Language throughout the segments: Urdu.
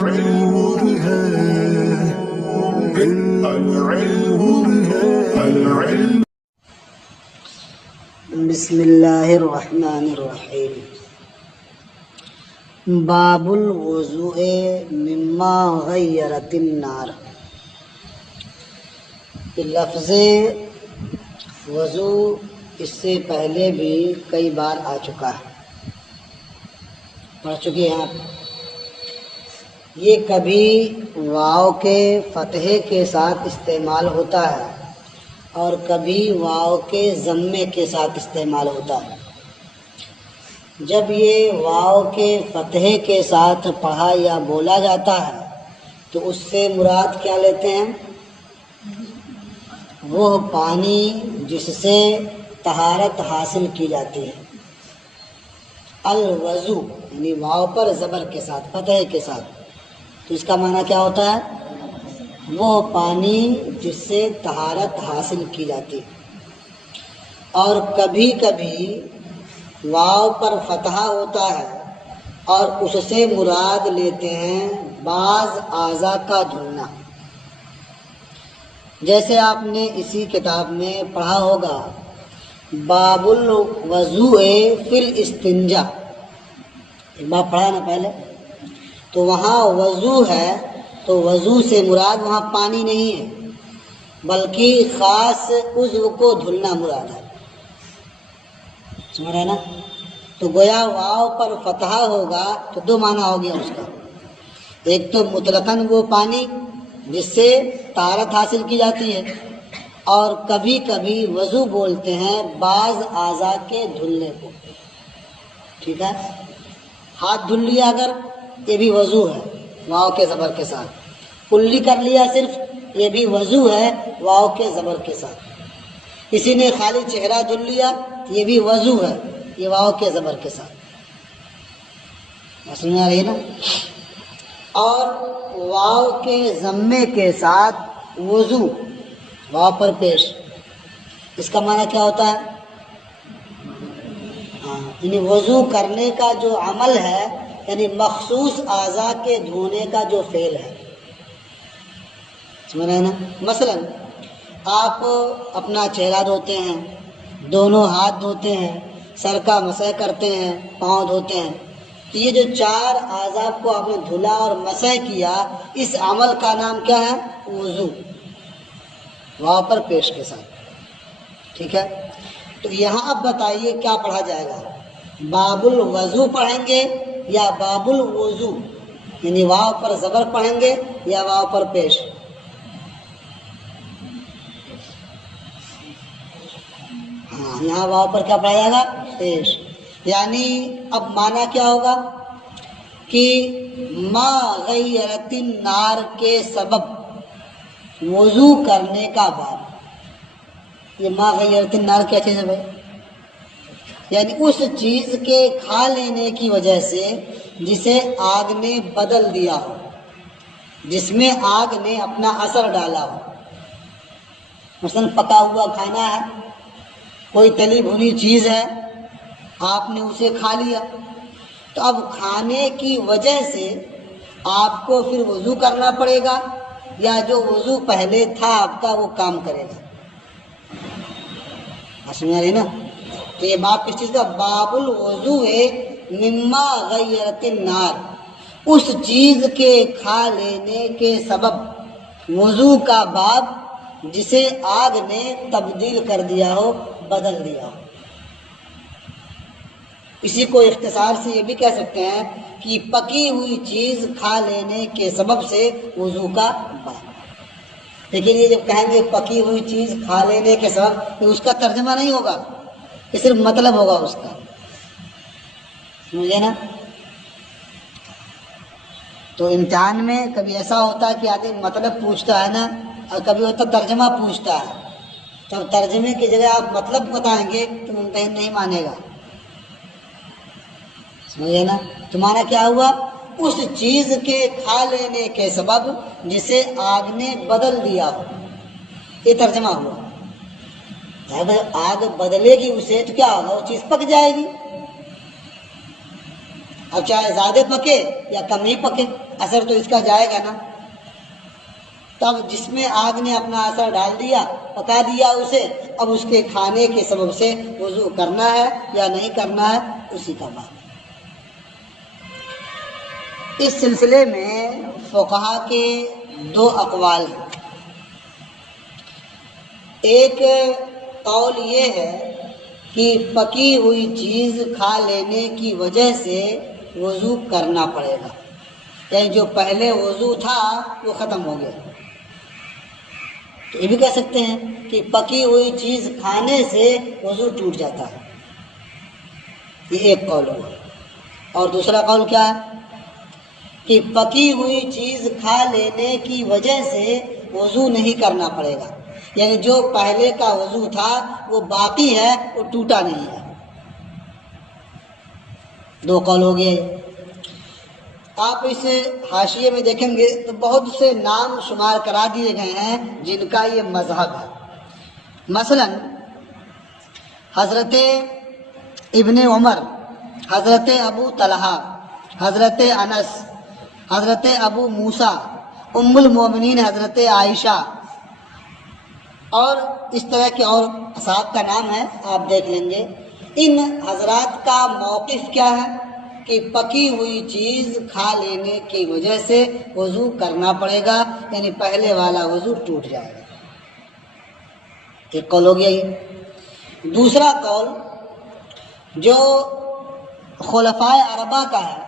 بسم اللہ الرحمن الرحیم۔ باب الوضوء مما غیرت النار۔ لفظ وضو اس سے پہلے بھی کئی بار آ چکا ہے، پڑھ چکے ہیں آپ۔ یہ کبھی واو کے فتحے کے ساتھ استعمال ہوتا ہے اور کبھی واو کے ضمے کے ساتھ استعمال ہوتا ہے۔ جب یہ واو کے فتحے کے ساتھ پڑھا یا بولا جاتا ہے تو اس سے مراد کیا لیتے ہیں؟ وہ پانی جس سے طہارت حاصل کی جاتی ہے۔ الوضو یعنی واو پر زبر کے ساتھ، فتحے کے ساتھ، تو اس کا معنی کیا ہوتا ہے؟ وہ پانی جس سے طہارت حاصل کی جاتی ہے۔ اور کبھی کبھی واو پر فتحہ ہوتا ہے اور اس سے مراد لیتے ہیں بعض اعضاء کا دھلنا۔ جیسے آپ نے اسی کتاب میں پڑھا ہوگا باب الوضوء فی الاستنجا، ایک بار پڑھا نا پہلے، تو وہاں وضو ہے تو وضو سے مراد وہاں پانی نہیں ہے بلکہ خاص عضو کو دھلنا مراد ہے، سمجھ رہے نا؟ تو گویا واو پر فتحہ ہوگا تو دو معنی ہو گیا اس کا، ایک تو مطلقاً وہ پانی جس سے طہارت حاصل کی جاتی ہے، اور کبھی کبھی وضو بولتے ہیں بعض اعضاء کے دھلنے کو، ٹھیک ہے؟ ہاتھ دھل لیا اگر، یہ بھی وضو ہے واو کے زبر کے ساتھ۔ کلی کر لیا صرف، یہ بھی وضو ہے واو کے زبر کے ساتھ۔ کسی نے خالی چہرہ دھل لیا، یہ بھی وضو ہے، یہ واو کے زبر کے ساتھ۔ سمجھ آ رہی ہے نا؟ اور واو کے ضمے کے ساتھ وضو، واو پر پیش، اس کا معنی کیا ہوتا ہے؟ یعنی وضو کرنے کا جو عمل ہے، یعنی مخصوص اعضاء کے دھونے کا جو فعل ہے، سمجھ رہے ہیں نا؟ مثلا آپ اپنا چہرہ دھوتے ہیں، دونوں ہاتھ دھوتے ہیں، سر کا مسح کرتے ہیں، پاؤں دھوتے ہیں، تو یہ جو چار اعضاء کو آپ نے دھلا اور مسح کیا، اس عمل کا نام کیا ہے؟ وضو، واو پر پیش کے ساتھ، ٹھیک ہے؟ تو یہاں اب بتائیے کیا پڑھا جائے گا؟ باب الوضو پڑھیں گے یا باب الوضو، یعنی واو پر زبر پڑھیں گے یا واو پر پیش؟ ہاں، یہاں واو پر کیا پڑھا جائے گا؟ پیش۔ یعنی اب معنی کیا ہوگا کہ ما غیرت النار کے سبب وضو کرنے کا باب۔ یہ ما غیرت النار کیا چیز ہے بھائی؟ یعنی اس چیز کے کھا لینے کی وجہ سے جسے آگ نے بدل دیا ہو، جس میں آگ نے اپنا اثر ڈالا ہو۔ مثلا پکا ہوا کھانا ہے، کوئی تلی بھنی چیز ہے، آپ نے اسے کھا لیا، تو اب کھانے کی وجہ سے آپ کو پھر وضو کرنا پڑے گا یا جو وضو پہلے تھا آپ کا وہ کام کرے گا؟ سمجھ رہی نا؟ تو یہ باب کس چیز کا؟ باب الوضوء مما غیرت النار، اس چیز کے کھا لینے کے سبب وضو کا باب جسے آگ نے تبدیل کر دیا ہو، بدل دیا ہو۔ اسی کو اختصار سے یہ بھی کہہ سکتے ہیں کہ پکی ہوئی چیز کھا لینے کے سبب سے وضو کا باب۔ لیکن یہ جب کہیں گے پکی ہوئی چیز کھا لینے کے سبب، تو اس کا ترجمہ نہیں ہوگا، یہ صرف مطلب ہوگا اس کا، سمجھے نا؟ تو امتحان میں کبھی ایسا ہوتا ہے کہ آدمی مطلب پوچھتا ہے نا، اور کبھی ہوتا ترجمہ پوچھتا ہے، تو ترجمے کی جگہ آپ مطلب بتائیں گے تو ممتحن نہیں مانے گا، سمجھے نا؟ تمہارا کیا ہوا؟ اس چیز کے کھا لینے کے سبب جسے آگ نے بدل دیا ہو، یہ ترجمہ ہوا۔ اگر آگ بدلے گی اسے تو کیا ہوگا؟ وہ چیز پک جائے گی، اب چاہے زیادہ پکے یا کم ہی پکے، اثر تو اس کا جائے گا نا. تب جس میں آگ نے اپنا اثر ڈال دیا، پکا دیا اسے، اب اس کے کھانے کے سبب سے وضو کرنا ہے یا نہیں کرنا ہے، اسی کا بات. اس سلسلے میں فقہا کے دو اقوال ہیں. ایک قول یہ ہے کہ پکی ہوئی چیز کھا لینے کی وجہ سے وضو کرنا پڑے گا، یعنی جو پہلے وضو تھا وہ ختم ہو گیا. تو یہ بھی کہہ سکتے ہیں کہ پکی ہوئی چیز کھانے سے وضو ٹوٹ جاتا ہے. یہ ایک قول ہوا. اور دوسرا قول کیا ہے کہ پکی ہوئی چیز کھا لینے کی وجہ سے وضو نہیں کرنا پڑے گا، یعنی جو پہلے کا وضو تھا وہ باقی ہے، وہ ٹوٹا نہیں ہے. دو قول ہو گئے. آپ اس حاشیے میں دیکھیں گے تو بہت سے نام شمار کرا دیے گئے ہیں جن کا یہ مذہب ہے. مثلا حضرت ابن عمر، حضرت ابو طلحہ، حضرت انس، حضرت ابو موسیٰ، ام المومنین حضرت عائشہ، اور اس طرح کے اور اصحاب کا نام ہے، آپ دیکھ لیں گے. ان حضرات کا موقف کیا ہے کہ پکی ہوئی چیز کھا لینے کی وجہ سے وضو کرنا پڑے گا، یعنی پہلے والا وضو ٹوٹ جائے گا. ایک قول ہو گیا یہ. دوسرا قول جو خلفائے اربعہ کا ہے،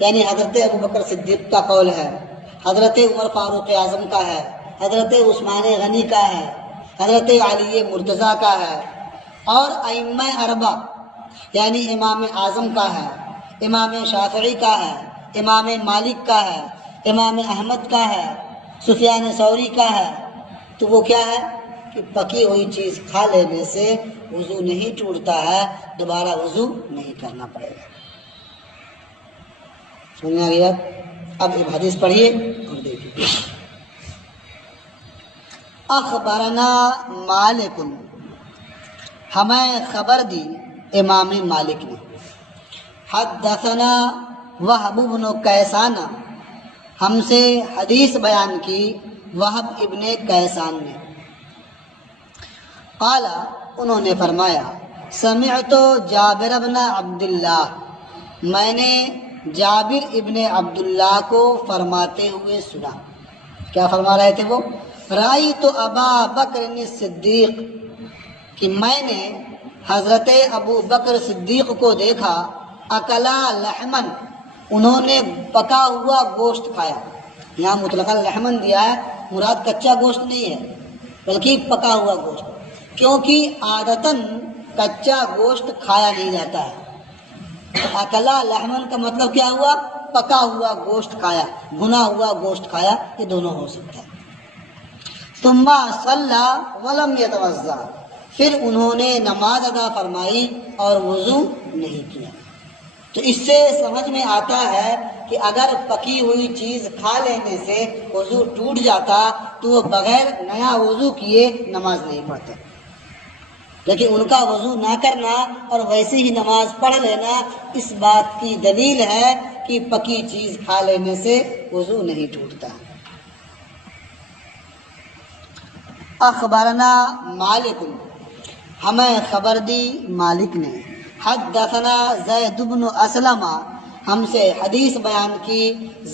یعنی حضرت ابو بکر صدیق کا قول ہے، حضرت عمر فاروق اعظم کا ہے، حضرت عثمان غنی کا ہے، حضرت علی مرتضیٰ کا ہے، اور ائمہ اربعہ یعنی امام اعظم کا ہے، امام شافعی کا ہے، امام مالک کا ہے، امام احمد کا ہے، سفیان ثوری کا ہے. تو وہ کیا ہے کہ پکی ہوئی چیز کھا لینے سے وضو نہیں ٹوٹتا ہے، دوبارہ وضو نہیں کرنا پڑے گا. سنیں آ گیا. اب ایک حدیث پڑھیے اور دیکھیے. اخبرنا مالک، ہمیں خبر دی امام مالک نے. حدثنا وہب بن کیسان، ہم سے حدیث بیان کی وہب ابن کیسان نے. قال، انہوں نے فرمایا، سمعت جابر بن عبداللہ، میں نے جابر ابن عبداللہ کو فرماتے ہوئے سنا. کیا فرما رہے تھے وہ؟ رأیت ابا بکر صدیق، کہ میں نے حضرت ابو بکر صدیق کو دیکھا، اکلا لحمن، انہوں نے پکا ہوا گوشت کھایا. یہاں مطلقاً لحمن دیا ہے، مراد کچا گوشت نہیں ہے بلکہ پکا ہوا گوشت، کیونکہ عادتاً کچا گوشت کھایا نہیں جاتا ہے. اکلا لحمن کا مطلب کیا ہوا؟ پکا ہوا گوشت کھایا، بھنا ہوا گوشت کھایا، یہ دونوں ہو سکتا ہے. ثم صلی ولم یتوضا، پھر انہوں نے نماز ادا فرمائی اور وضو نہیں کیا. تو اس سے سمجھ میں آتا ہے کہ اگر پکی ہوئی چیز کھا لینے سے وضو ٹوٹ جاتا تو وہ بغیر نیا وضو کیے نماز نہیں پڑھتے. لیکن ان کا وضو نہ کرنا اور ویسے ہی نماز پڑھ لینا اس بات کی دلیل ہے کہ پکی چیز کھا لینے سے وضو نہیں ٹوٹتا. اخبرنا مالک، ہمیں خبر دی مالک نے. حدثنا زید بن اسلم، ہم سے حدیث بیان کی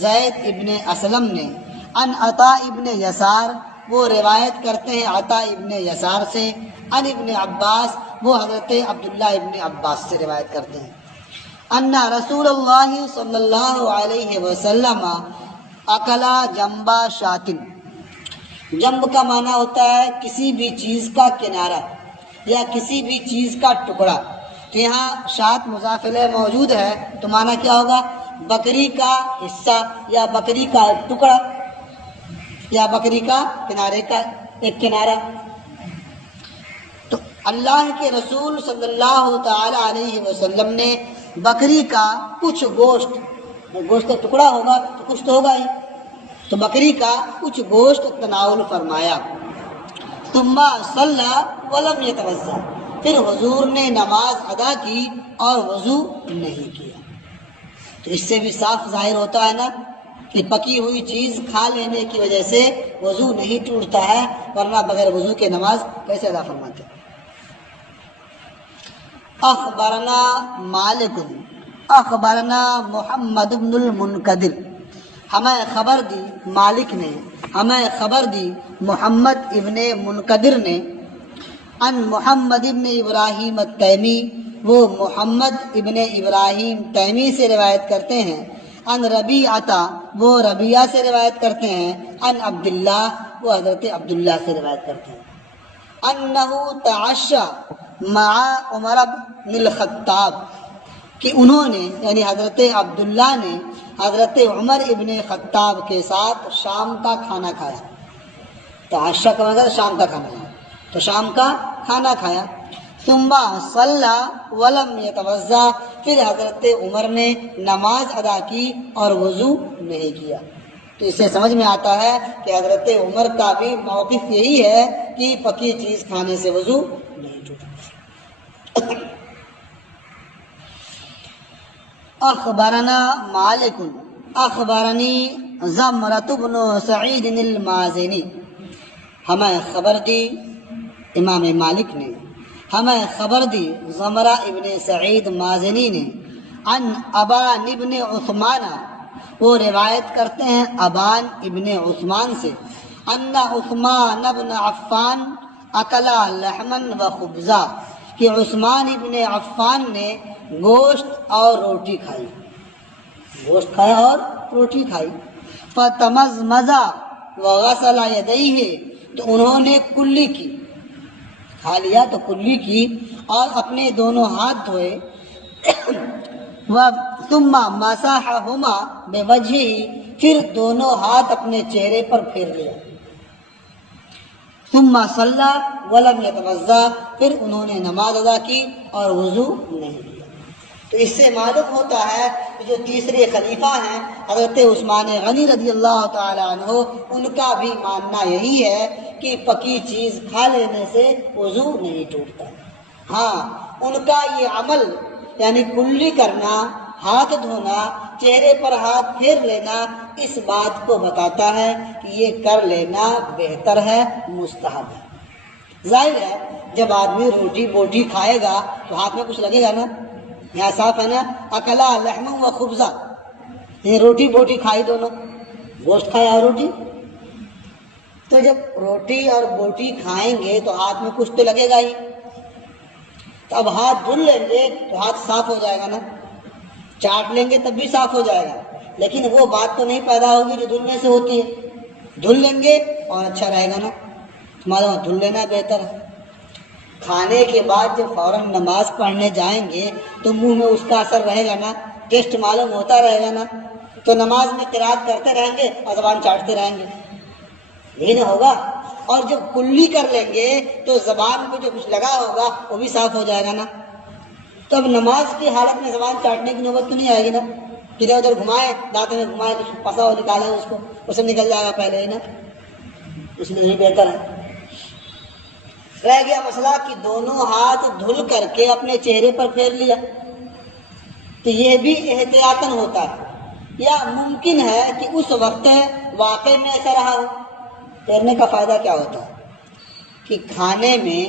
زید ابن اسلم نے. ان عطاء ابن یسار، وہ روایت کرتے ہیں عطاء ابن یسار سے. ان ابن عباس، وہ حضرت عبداللہ ابن عباس سے روایت کرتے ہیں. ان رسول اللہ صلی اللہ علیہ وسلم اکلا جنبا شاتن، جنب کا معنی ہوتا ہے کسی بھی چیز کا کنارہ یا کسی بھی چیز کا ٹکڑا. تو یہاں شات مضاف الیہ موجود ہے تو معنی کیا ہوگا؟ بکری کا حصہ یا بکری کا ٹکڑا یا بکری کا کنارے کا ایک کنارہ. تو اللہ کے رسول صلی اللہ تعالی علیہ وسلم نے بکری کا کچھ گوشت کا ٹکڑا ہوگا تو کچھ تو ہوگا ہی، تو بکری کا کچھ گوشت تناول فرمایا. ثم صلی ولم یتوضا، پھر حضور نے نماز ادا کی اور وضو نہیں کیا. تو اس سے بھی صاف ظاہر ہوتا ہے نا کہ پکی ہوئی چیز کھا لینے کی وجہ سے وضو نہیں ٹوٹتا ہے، ورنہ بغیر وضو کے نماز کیسے ادا فرماتے؟ اخبرنا مالک اخبرنا محمد بن المنکدر، ہمیں خبر دی مالک نے، ہمیں خبر دی محمد ابن منکدر نے، ان محمد ابن ابراہیم التیمی، وہ محمد ابن ابراہیم تیمی سے روایت کرتے ہیں، ان ربیعہ، وہ ربیعہ سے روایت کرتے ہیں، ان عبداللہ، وہ حضرت عبداللہ سے روایت کرتے ہیں، انہ تعشى مع عمر بن الخطاب، کہ انہوں نے یعنی حضرت عبداللہ نے حضرت عمر ابن خطاب کے ساتھ شام کا کھانا کھایا۔ تعشى کا مطلب شام کا کھانا کھایا، تو شام کا کھانا کھایا۔ ثم صلى ولم يتوضا، پھر حضرت عمر نے نماز ادا کی اور وضو نہیں کیا۔ تو اس سے سمجھ میں آتا ہے کہ حضرت عمر کا بھی موقف یہی ہے کہ پکی چیز کھانے سے وضو نہیں ٹوٹتا۔ اخبرنا مالک اخبرنی زمرۃ بن سعید المازنی، ہمیں خبر دی امام مالک نے، ہمیں خبر دی زمرہ ابن سعید مازنی نے، عن ابان ابن عثمان، وہ روایت کرتے ہیں ابان ابن عثمان سے، ان عثمان ابن عفان اکلا لحما و خبزا، کہ عثمان ابن عفان نے گوشت اور روٹی کھائی، گوشت کھایا اور روٹی کھائی۔ فتمزمز وغسل یدیہ، تو انہوں نے کلی کی، کھا لیا تو کلی کی اور اپنے دونوں ہاتھ دھوئے، ثم مسحہما بوجہہ، پھر دونوں ہاتھ اپنے چہرے پر پھیر لیا، ثم صلی ولم یتوضا، پھر انہوں نے نماز ادا کی اور وضو نہیں کیا۔ تو اس سے معلوم ہوتا ہے کہ جو تیسرے خلیفہ ہیں حضرت عثمان غنی رضی اللہ تعالی عنہ، ان کا بھی ماننا یہی ہے کہ پکی چیز کھا لینے سے وضو نہیں ٹوٹتا۔ ہاں، ان کا یہ عمل یعنی کلی کرنا، ہاتھ دھونا، چہرے پر ہاتھ پھیر لینا، اس بات کو بتاتا ہے کہ یہ کر لینا بہتر ہے، مستحب ہے۔ ظاہر ہے جب آدمی روٹی بوٹی کھائے گا تو ہاتھ میں کچھ لگے گا نا، یہاں صاف ہے نا، اکلا لحما و خبزا، یہ روٹی بوٹی کھائی، دونوں گوشت کھایا اور روٹی، تو جب روٹی اور بوٹی کھائیں گے تو ہاتھ میں کچھ تو لگے گا ہی، تو اب ہاتھ دھل لیں گے تو ہاتھ صاف ہو جائے گا نا، چاٹ لیں گے تب بھی صاف ہو جائے گا، لیکن وہ بات تو نہیں پیدا ہوگی جو دھلنے سے ہوتی ہے۔ دھل لیں گے اور اچھا رہے گا نا، تمہارا وہاں دھل لینا بہتر ہے۔ کھانے کے بعد جب فوراً نماز پڑھنے جائیں گے تو منہ میں اس کا اثر رہے گا نا، ٹیسٹ معلوم ہوتا رہے گا نا، تو نماز میں قرات کرتے رہیں گے اور زبان چاٹتے رہیں گے، یہی نہ ہوگا۔ اور جب کلی کر لیں گے تو زبان کو جو کچھ لگا ہوگا وہ بھی صاف ہو جائے گا نا، تو اب نماز کی حالت میں زبان چاٹنے کی نوبت تو نہیں آئے گی نا، ادھر ادھر گھمائے، دانتوں میں گھمائے، کچھ پھنسا ہو نکالے اس کو، اس سے نکل جائے گا پہلے ہی نا، اس لیے یہی بہتر ہے۔ رہ گیا مسئلہ کہ دونوں ہاتھ دھل کر کے اپنے چہرے پر پھیر لیا، تو یہ بھی احتیاطاً ہوتا ہے، یا ممکن ہے کہ اس وقت واقع میں ایسا رہا ہو۔ پھیرنے کا فائدہ کیا ہوتا ہے کہ کھانے میں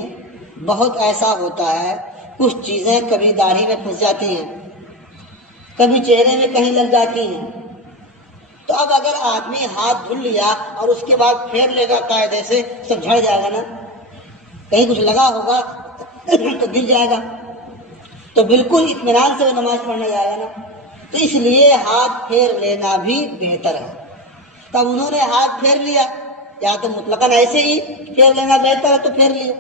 بہت ایسا ہوتا ہے، کچھ چیزیں کبھی داڑھی میں پھنس جاتی ہیں، کبھی چہرے میں کہیں لگ جاتی ہیں، تو اب اگر آدمی ہاتھ دھل لیا اور اس کے بعد پھیر لے گا قاعدے سے، سب جھڑ جائے گا نا، کہیں کچھ لگا ہوگا تو گر جائے گا، تو بالکل اطمینان سے وہ نماز پڑھنے جائے گا نا، تو اس لیے ہاتھ پھیر لینا بھی بہتر ہے۔ تب انہوں نے ہاتھ پھیر لیا، یا تو مطلقاً ایسے ہی پھیر لینا بہتر ہے تو پھیر لیا،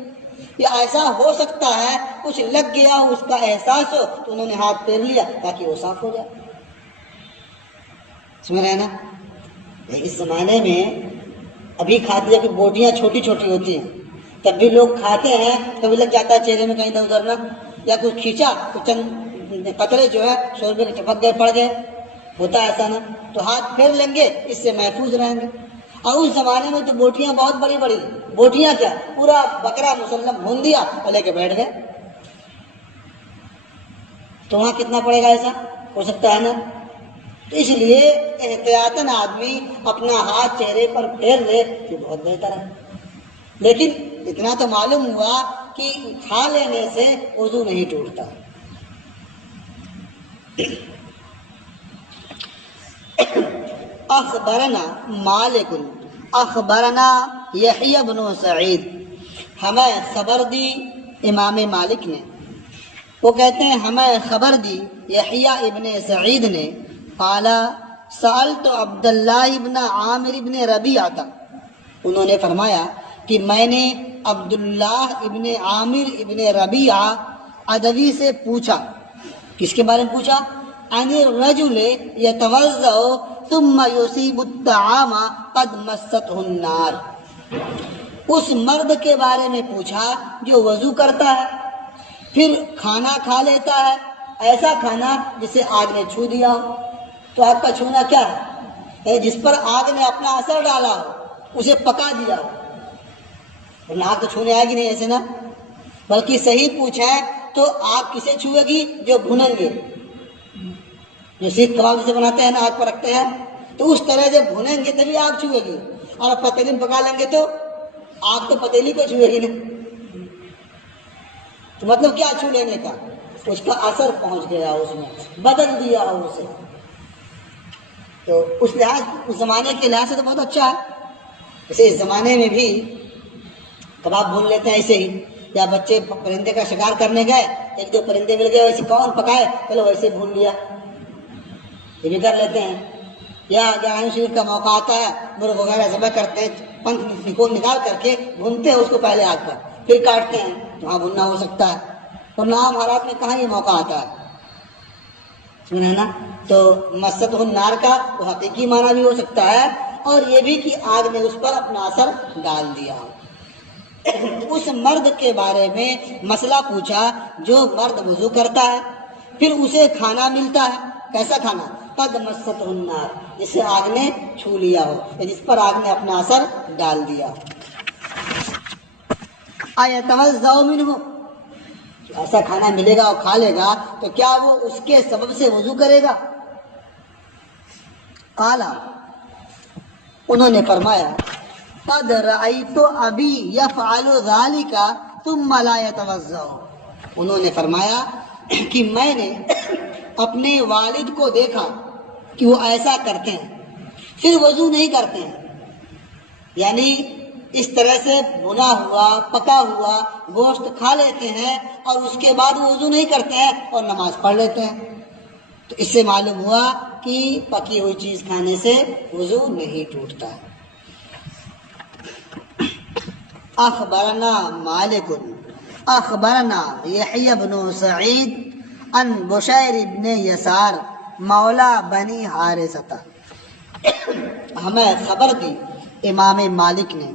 یا ایسا ہو سکتا ہے کچھ لگ گیا ہو، اس کا احساس ہو، تو انہوں نے ہاتھ پھیر لیا تاکہ وہ صاف ہو جائے۔ سمجھ رہے ہیں نا؟ اس زمانے میں ابھی کھاتے کہ بوٹیاں چھوٹی چھوٹی ہوتی ہیں، تب بھی لوگ کھاتے ہیں، کبھی لگ جاتا ہے چہرے میں کہیں ادھر ادھر نا، یا کچھ کھینچا تو چند قطرے جو ہے شوربے کے ٹپک گئے، پڑ گئے، ہوتا ہے ایسا نا، تو ہاتھ پھیر لیں گے، اس سے محفوظ رہیں گے۔ اور اس زمانے میں تو بوٹیاں بہت بڑی بڑی، بوٹیاں کیا پورا بکرا مسلم بھون دیا اور لے کے بیٹھ گئے، تو وہاں کتنا پڑے گا؟ ایسا ہو سکتا ہے نا، تو اس لیے احتیاطاً آدمی اپنا ہاتھ چہرے پر پھیر لے تو بہت بہتر ہے. لیکن اتنا تو معلوم ہوا کہ کھا لینے سے وضو نہیں ٹوٹتا. اخبرنا مالک اخبرنا یحییٰ بن سعید، ہمیں خبر دی امام مالک نے، وہ کہتے ہیں ہمیں خبر دی یحییٰ ابن سعید نے، قال سألت عبداللہ ابن عامر ابن ربیعہ، انہوں نے فرمایا کہ میں نے عبداللہ ابن عامر ابن ربیعہ عدوی سے پوچھا. کس کے بارے میں پوچھا؟ عن الرجل یتوضأ ثم یصیب الطعام قد مسته النار، اس مرد کے بارے میں پوچھا جو وضو کرتا ہے پھر کھانا کھا لیتا ہے، ایسا کھانا جسے آگ نے چھو دیا ہو. تو آگ کا چھونا کیا ہے؟ جس پر آگ نے اپنا اثر ڈالا ہو، اسے پکا دیا ہو. ورنہ آگ تو چھونے آئے گی نہیں ایسے نا، بلکہ صحیح پوچھا ہے تو آگ کسے چھوئے گی؟ جو بھنیں گے، جو سیخ کباب سے بناتے ہیں نا، آگ پر رکھتے ہیں، تو اس طرح جب بھنیں گے تبھی آگ چھوئے گی. اور پتیلی میں پکا لیں گے تو آگ تو پتیلی کو چھوئے گی نا. تو مطلب کیا چھو لینے کا؟ اس کا اثر پہنچ گیا اس میں، بدل دیا ہو اسے. تو اس لحاظ اس زمانے کے لحاظ سے تو بہت اچھا ہے. جیسے اس زمانے میں بھی کباب بھون لیتے ہیں ایسے ہی، یا بچے پرندے کا شکار کرنے گئے، ایک دو پرندے مل گئے، ویسے کون پکائے، چلو ویسے بھون لیا، یہ بھی کر لیتے ہیں. یا قرآن شریف کا موقع آتا ہے، مرغ وغیرہ ذبح کرتے ہیں، پنکھ نکال کر کے بھونتے ہیں اس کو پہلے آگ پر، پھر کاٹتے ہیں، تو وہاں بھوننا ہو سکتا ہے. اور عام حالات میں کہاں یہ موقع آتا ہے، سنا ہے نا. تو مسۃ النار کا وہ حقیقی معنی بھی ہو سکتا ہے، اور یہ بھی کہ آگ نے اس پر اپنا اثر ڈال دیا. اس مرد کے بارے میں مسئلہ پوچھا جو مرد وضو کرتا ہے پھر اسے کھانا ملتا ہے. کیسا کھانا؟ قد مسۃ النار، جسے آگ نے چھو لیا ہو، جس پر آگ نے اپنا اثر ڈال دیا. ایتوضأ منہ، ایسا کھانا ملے گا اور کھا لے گا تو کیا وہ اس کے سبب سے وضو کرے گا؟ قال، انہوں نے فرمایا قد رأیت ابی یفعل ذلک ثم لا یتوضأ، انہوں نے فرمایا کہ میں نے اپنے والد کو دیکھا کہ وہ ایسا کرتے ہیں پھر وضو نہیں کرتے ہیں. یعنی اس طرح سے بھنا ہوا پکا ہوا گوشت کھا لیتے ہیں اور اس کے بعد وہ وضو نہیں کرتے ہیں اور نماز پڑھ لیتے ہیں. تو اس سے معلوم ہوا کہ پکی ہوئی چیز کھانے سے وضو نہیں ٹوٹتا. اخبرنا مالک اخبرنا یحییٰ بن سعید ان بشیر ابن یسار مولا بنی حارثہ، ہمیں خبر دی امام مالک نے،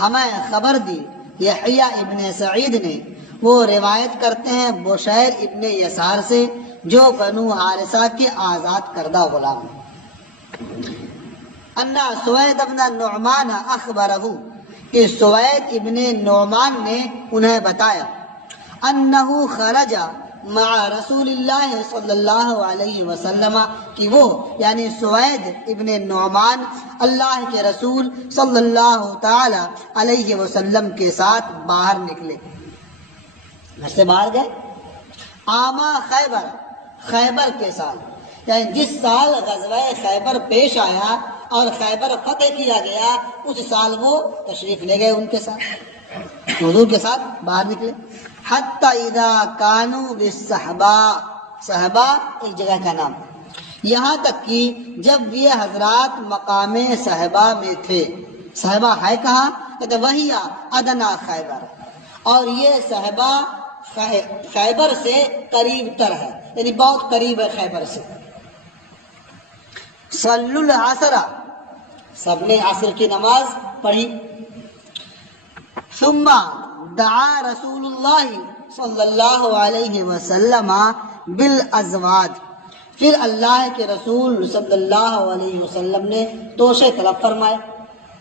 ہمیں خبر دی یحییٰ ابن سعید نے، وہ روایت کرتے ہیں بشیر ابن یسار سے جو بنو حارثہ کے آزاد کردہ غلام. ان سوید ابن نعمان اخبرہ، کہ سوید ابن نعمان نے انہیں بتایا، انہ خرج مع رسول اللہ صلی اللہ علیہ وسلم، کہ وہ یعنی سوید ابن نعمان اللہ کے رسول صلی اللہ تعالی علیہ وسلم کے ساتھ باہر نکلے، گھر سے باہر گئے. آما خیبر، خیبر کے سال، یعنی جس سال غزوہ خیبر پیش آیا اور خیبر فتح کیا گیا اس سال وہ تشریف لے گئے ان کے ساتھ، حضور کے ساتھ باہر نکلے. حتی اذا کانوا بالصحبا، صحبا ایک جگہ کا نام، یہاں تک کہ جب یہ حضرات مقام صحبا میں تھے. صحبا ہے کہاں؟ کہتے وہی ادنا خیبر، اور یہ صحبا خیبر سے قریب تر ہے، یعنی بہت قریب ہے خیبر سے. صلوا العصر، سب نے عصر کی نماز پڑھی. ثم دعا رسول اللہ صلی اللہ علیہ وسلم بالازواج، پھر اللہ کے رسول صلی اللہ علیہ وسلم نے توشے طلب فرمائے.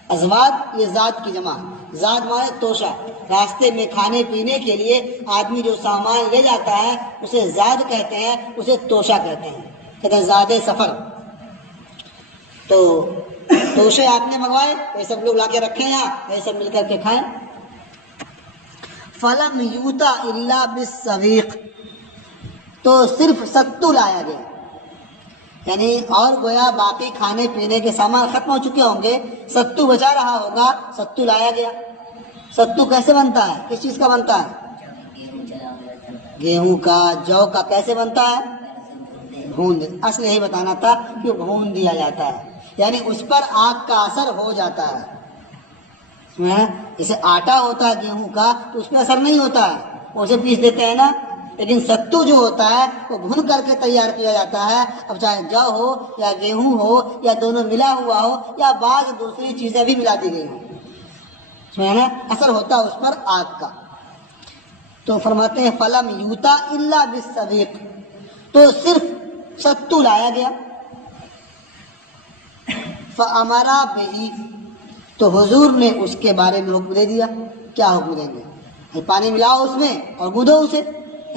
ازواج یہ ذات کی جمع، ذات مانے توشہ، راستے میں کھانے پینے کے لیے آدمی جو سامان لے جاتا ہے اسے زاد کہتے ہیں، اسے توشہ کہتے ہیں، کہتے ہیں زاد سفر. توشے آپ نے منگوائے، یہ سب لوگ لا کے رکھے یہاں، یہ سب مل کر کے کھائیں۔ فلم یوتا الا بالسویق، تو صرف ستو لایا گیا، یعنی اور گویا باقی کھانے پینے کے سامان ختم ہو چکے ہوں گے، ستو بچا رہا ہوگا، ستو لایا گیا۔ ستو کیسے بنتا ہے، کس چیز کا بنتا ہے؟ گیہوں کا، جو کا۔ کیسے بنتا ہے؟ بھون، اصل یہی بتانا تھا کہ بھون دیا جاتا ہے، یعنی اس پر آگ کا اثر ہو جاتا ہے۔ جیسے آٹا ہوتا ہے گیہوں کا تو اس میں اثر نہیں ہوتا ہے، اسے پیس دیتے ہیں نا، لیکن ستو جو ہوتا ہے وہ بھون کر کے تیار کیا جاتا ہے۔ اب چاہے جو ہو یا گیہوں ہو یا دونوں ملا ہوا ہو یا بعض دوسری چیزیں بھی ملا دی گئی ہوں، اثر ہوتا ہے اس پر آگ کا۔ تو فرماتے ہیں فلم یوتا الا بالسویق، تو صرف ستو لایا گیا۔ فامرا بہ، تو حضور نے اس کے بارے میں حکم دے دیا۔ کیا حکم دیں گے؟ پانی ملاؤ اس میں اور گودو اسے،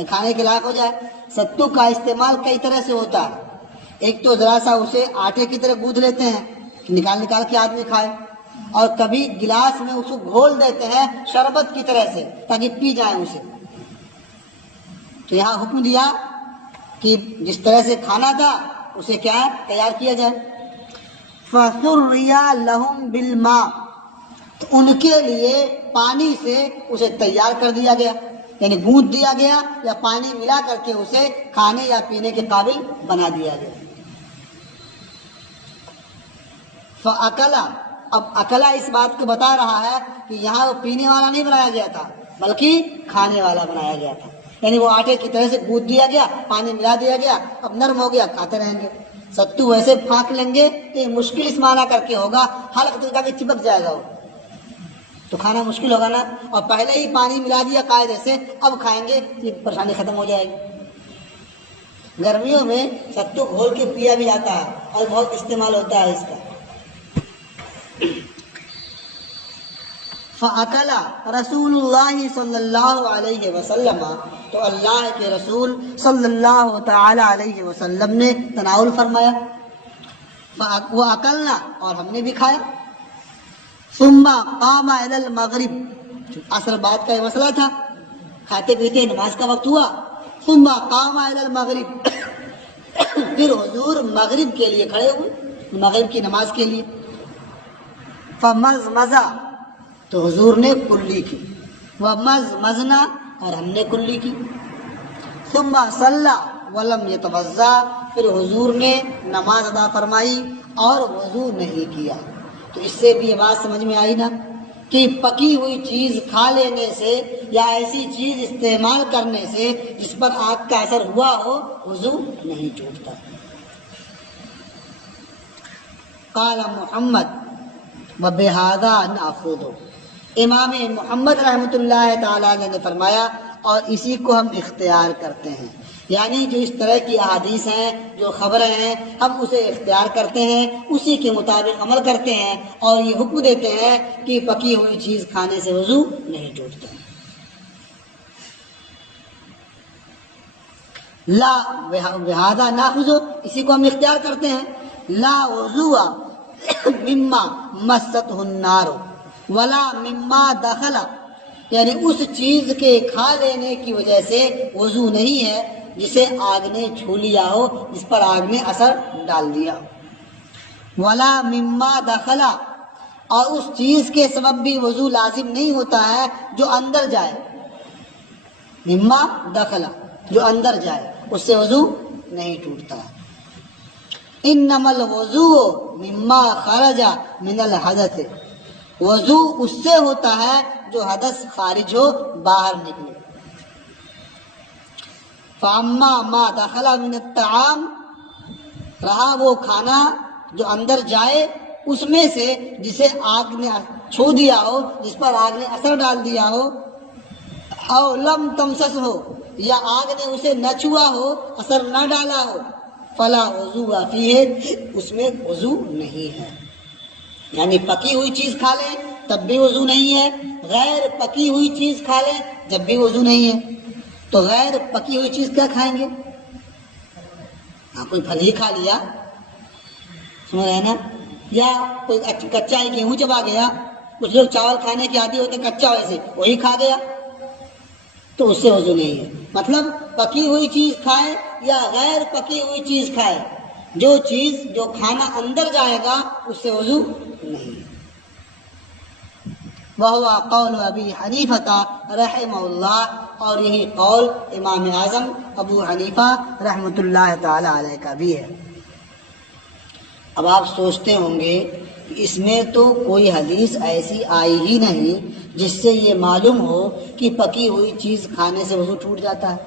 کھانے کے لائق ہو جائے۔ ستو کا استعمال کئی طرح سے ہوتا ہے، ایک تو ذرا سا اسے آٹے کی طرح گودھ لیتے ہیں، نکال کے آدمی کھائے، اور کبھی گلاس میں اس کو گھول دیتے ہیں شربت کی طرح سے تاکہ پی جائیں اسے۔ تو یہاں حکم دیا کہ جس طرح سے کھانا تھا اسے کیا ہے، تیار کیا جائے۔ فَسُرِّيَ لَهُمْ بِالْمَاءِ، تو ان کے لیے پانی سے اسے تیار کر دیا گیا، یعنی گوندھ دیا گیا یا پانی ملا کر کے اسے کھانے یا پینے کے قابل بنا دیا گیا۔ فَأَكَلَ، اب اکلا اس بات کو بتا رہا ہے کہ یہاں وہ پینے والا نہیں بنایا گیا تھا بلکہ کھانے والا بنایا گیا تھا، یعنی وہ آٹے کی طرح سے گوندھ دیا گیا، پانی ملا دیا گیا، اب نرم ہو گیا، کھاتے رہیں گے۔ ستو ویسے پھانک لیں گے تو یہ مشکل اس معنی کر کے ہوگا، حلق تو جا کے چپک جائے گا وہ، تو کھانا مشکل ہوگا نا، اور پہلے ہی پانی ملا دیا قاعدے سے، اب کھائیں گے تو یہ پریشانی ختم ہو جائے گی۔ گرمیوں میں ستو گھول کے پیا بھی جاتا ہے اور بہت استعمال ہوتا ہے اس کا۔ فَأَكَلَ رسول اللہ صلی اللہ علیہ وسلم، تو اللہ کے رسول صلی اللہ تعالی علیہ وسلم نے تناول فرمایا۔ وَأَكَلْنَا، اور ہم نے بھی کھایا۔ ثُمَّ قَامَ إِلَى الْمَغْرِبِ، اصل بات کا یہ مسئلہ تھا، کھاتے پیتے نماز کا وقت ہوا۔ ثُمَّ قَامَ إِلَى الْمَغْرِبِ، پھر حضور مغرب کے لیے کھڑے ہوئے، مغرب کی نماز کے لیے۔ فَمَزْمَزَ، تو حضور نے کلی کی، وَمَزْمَزْنَا، اور ہم نے کلی کی۔ ثُمَّ صَلَّى وَلَمْ يَتَوَضَّأْ، پھر حضور نے نماز ادا فرمائی اور وضو نہیں کیا۔ تو اس سے بھی یہ بات سمجھ میں آئی نا کہ پکی ہوئی چیز کھا لینے سے یا ایسی چیز استعمال کرنے سے جس پر آگ کا اثر ہوا ہو وضو نہیں ٹوٹتا۔ قال محمد وبہذا ناخذ، امام محمد رحمۃ اللہ تعالیٰ نے فرمایا اور اسی کو ہم اختیار کرتے ہیں، یعنی جو اس طرح کی احادیث ہیں، جو خبریں ہیں، ہم اسے اختیار کرتے ہیں، اسی کے مطابق عمل کرتے ہیں اور یہ حکم دیتے ہیں کہ پکی ہوئی چیز کھانے سے وضو نہیں ٹوٹتا۔ لا بہذا ناخذ، اسی کو ہم اختیار کرتے ہیں۔ لا وضوء مما مستہ النار ولا مما دخل، یعنی اس چیز کے کھا لینے کی وجہ سے وضو نہیں ہے جسے آگ نے چھو لیا ہو، جس پر آگ نے اثر ڈال دیا ہو۔ ولا مما دخل، اور اس چیز کے سبب بھی وضو لازم نہیں ہوتا ہے جو اندر جائے۔ مما دخل، جو اندر جائے، اس سے وضو نہیں ٹوٹتا ہے۔ انما الوضوء مما خرج من الحدث، وضو اس سے ہوتا ہے جو حدث خارج ہو، باہر نکلے۔ فاما ما دخل من الطعام، رہا وہ کھانا جو اندر جائے اس میں سے جسے آگ نے چھو دیا ہو، جس پر آگ نے اثر ڈال دیا ہو، او لم تمسس ہو، یا آگ نے اسے نہ چھوا ہو، اثر نہ ڈالا ہو، فلا وضو فیہ، اس میں وضو نہیں ہے۔ یعنی پکی ہوئی چیز کھا لیں تب بھی وضو نہیں ہے، غیر پکی ہوئی چیز کھا لیں جب بھی وضو نہیں ہے۔ تو غیر پکی ہوئی چیز کیا کھائیں گے؟ کوئی پھل ہی کھا لیا، سن رہے ہیں نا، یا کوئی کچا ہی گیہوں چبا گیا، کچھ لوگ چاول کھانے کے عادی ہوتے کچا ویسے وہی کھا گیا تو اس سے وضو نہیں ہے۔ مطلب پکی ہوئی چیز کھائے یا غیر پکی ہوئی چیز کھائے، جو چیز جو کھانا اندر جائے گا اس سے وضو نہیں ہے۔ وَهُوَ قَوْلُ أَبِي حَنِيفَةَ رحمہ اللہ، اور یہی قول امام اعظم ابو حنیفہ رحمۃ اللہ تعالی علیہ کا بھی ہے۔ اب آپ سوچتے ہوں گے کہ اس میں تو کوئی حدیث ایسی آئی ہی نہیں جس سے یہ معلوم ہو کہ پکی ہوئی چیز کھانے سے وضو ٹوٹ جاتا ہے،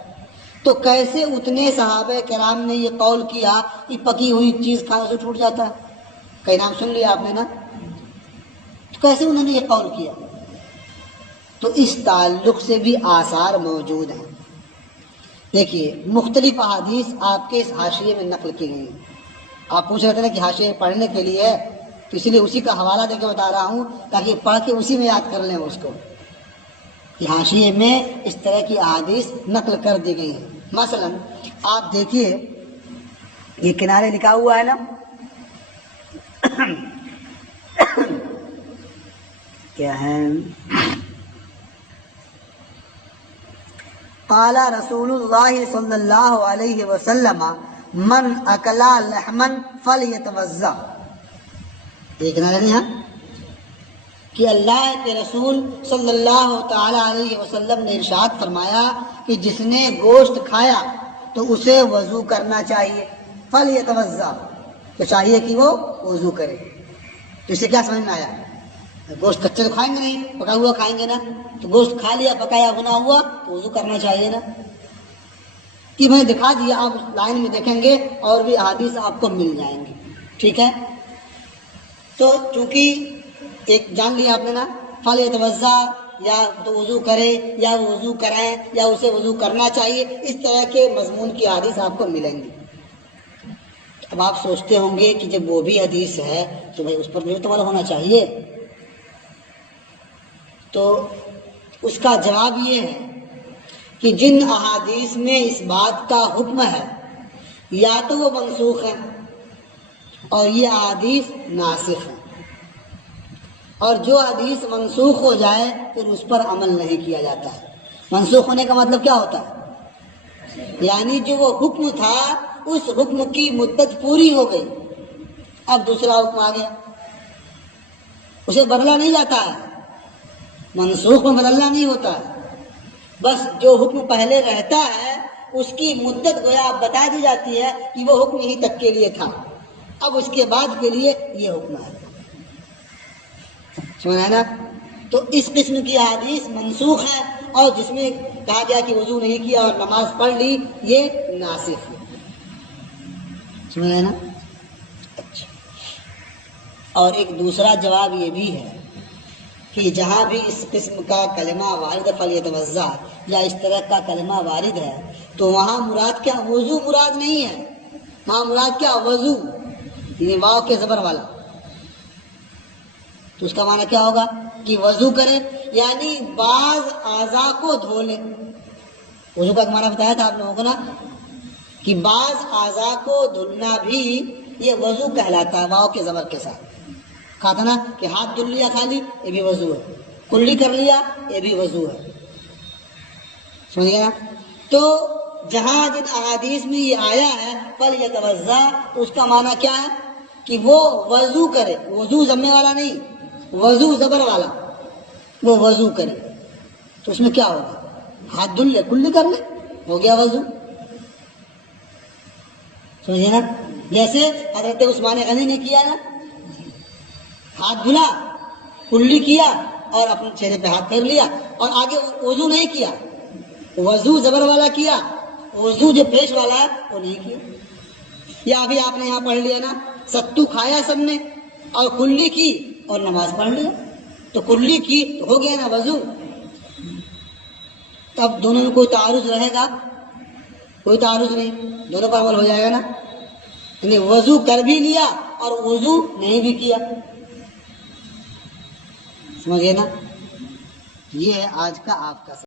تو کیسے اتنے صحابہ کرام نے یہ قول کیا کہ پکی ہوئی چیز کھانے سے ٹوٹ جاتا ہے؟ کئی نام سن لیا آپ نے نا، تو کیسے انہوں نے یہ قول کیا؟ تو اس تعلق سے بھی آثار موجود ہیں۔ دیکھیے مختلف احادیث آپ کے اس حاشیے میں نقل کی گئی ہیں۔ آپ پوچھ رہے تھے نا کہ حاشیے پڑھنے کے لیے ہے، تو اس لیے اسی کا حوالہ دے کے بتا رہا ہوں تاکہ پڑھ کے اسی میں یاد کر لیں اس کو، کہ حاشیے میں اس طرح کی احادیث نقل کر دی گئی ہیں۔ مثلا آپ دیکھیے یہ کنارے لکھا ہوا ہے نا، کیا ہے؟ قال رسول اللہ صلی اللہ علیہ وسلم من اکلا لحما فلیتوضا۔ دیکھنا ہے یہاں کہ اللہ کے رسول صلی اللہ تعالی علیہ وسلم نے ارشاد فرمایا کہ جس نے گوشت کھایا تو اسے وضو کرنا چاہیے، فلیتوضا، تو چاہیے کہ وہ وضو کرے۔ تو اسے کیا سمجھ میں آیا؟ گوشت کچے تو کھائیں گے نہیں، پکا ہوا کھائیں گے نا، تو گوشت کھا لیا پکایا بنا ہوا تو وضو کرنا چاہیے نا۔ کہ میں نے دکھا دیا، آپ لائن میں دیکھیں گے اور بھی احادیث آپ کو مل جائیں گے، ٹھیک ہے؟ تو چونکہ ایک جان لیا آپ نے نا، فلیتوضا، یا تو وضو کرے یا وضو کرائیں یا اسے وضو کرنا چاہیے، اس طرح کے مضمون کی حدیث آپ کو ملیں گی۔ اب آپ سوچتے ہوں گے کہ جب وہ بھی حدیث ہے تو بھائی اس پر بھی تو ہونا چاہیے، تو اس کا جواب یہ ہے کہ جن احادیث میں اس بات کا حکم ہے یا تو وہ منسوخ ہیں اور یہ احادیث ناسخ ہیں، اور جو حدیث منسوخ ہو جائے پھر اس پر عمل نہیں کیا جاتا ہے۔ منسوخ ہونے کا مطلب کیا ہوتا ہے؟ یعنی جو وہ حکم تھا اس حکم کی مدت پوری ہو گئی، اب دوسرا حکم آ گیا، اسے بدلا نہیں جاتا ہے، منسوخ میں بدلنا نہیں ہوتا ہے، بس جو حکم پہلے رہتا ہے اس کی مدت گویا بتا دی جاتی ہے کہ وہ حکم یہیں تک کے لیے تھا، اب اس کے بعد کے لیے یہ حکم ہے، سمجھا نا؟ تو اس قسم کی احادیث منسوخ ہے، اور جس میں کہا گیا کہ وضو نہیں کیا اور نماز پڑھ لی یہ ناسخ ہے، سمجھا نا؟ اچھا، اور ایک دوسرا جواب یہ بھی ہے کہ جہاں بھی اس قسم کا کلمہ وارد فلیتوضا یا اس طرح کا کلمہ وارد ہے تو وہاں مراد کیا؟ وضو مراد نہیں ہے، وہاں مراد کیا؟ وضو، یعنی واو کے زبر والا، تو اس کا معنی کیا ہوگا کہ وضو کرے، یعنی بعض اعضاء کو دھو لے۔ وضو کا معنی بتایا تھا آپ لوگوں کو نا کہ بعض اعضاء کو دھلنا بھی یہ وضو کہلاتا ہے، واو کے زبر کے ساتھ۔ کہا تھا نا کہ ہاتھ دھل لیا خالی یہ بھی وضو ہے، کلی کر لیا یہ بھی وضو ہے، سمجھ گیا نا؟ تو جہاں جن احادیث میں یہ آیا ہے فلیتوضا، تو اس کا معنی کیا ہے کہ وہ وضو کرے، وضو ضمے والا نہیں، وضو زبر والا، وہ وضو کرے، تو اس میں کیا ہوگا؟ ہاتھ دھل لے، کلی کر لے، ہو گیا وضو، سمجھے نا؟ جیسے حضرت عثمان غنی نے کیا نا، ہاتھ دھلا، کلی کیا اور اپنے چہرے پہ ہاتھ پھیر لیا، اور آگے وضو نہیں کیا، وضو زبر والا کیا، وضو جو پیش والا ہے وہ نہیں کیا۔ یا ابھی آپ نے یہاں پڑھ لیا نا، ستو کھایا سب نے اور کلی کی اور نماز پڑھ لیا، تو کلی کی تو ہو گیا نا وضو، تب دونوں میں کوئی تعارض رہے گا؟ کوئی تعارض نہیں، دونوں پر عمل ہو جائے گا نا، یعنی وضو کر بھی لیا اور وضو نہیں بھی کیا، سمجھے نا؟ یہ ہے آج کا آپ کا